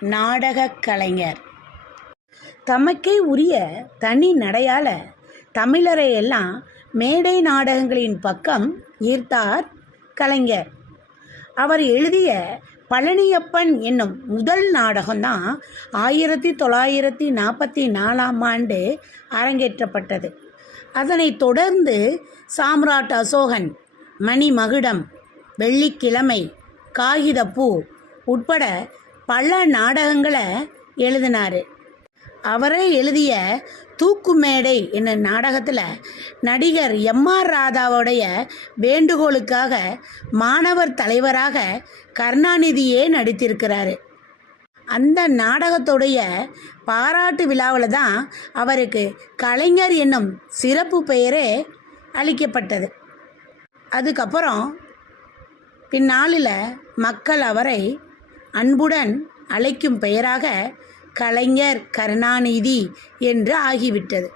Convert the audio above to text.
நாடகக் கலைஞர். தமக்கே உரிய தனி நடையால் தமிழரை எல்லாம் மேடை நாடகங்களின் பக்கம் ஈர்த்தார் கலைஞர். அவர் எழுதிய பழனியப்பன் என்னும் முதல் நாடகம்தான் 1944 அரங்கேற்றப்பட்டது. அதனைத் தொடர்ந்து சாம்ராட் அசோகன், மணிமகுடம், வெள்ளிக்கிழமை, காகிதப்பூ உட்பட பல நாடகங்களை எழுதினார். அவரே எழுதிய தூக்குமேடை என்னும் நாடகத்தில் நடிகர் எம்.ஆர். ராதாவுடைய வேண்டுகோளுக்காக மாணவர் தலைவராக கருணாநிதியே நடித்திருக்கிறாரு. அந்த நாடகத்துடைய பாராட்டு விழாவில் தான் அவருக்கு கலைஞர் என்னும் சிறப்பு பெயரே அளிக்கப்பட்டது. அதுக்கப்புறம் பின்னாளில் மக்கள் அவரை அன்புடன் அழைக்கும் பெயராக கலைஞர் கருணாநிதி என்று ஆகிவிட்டது.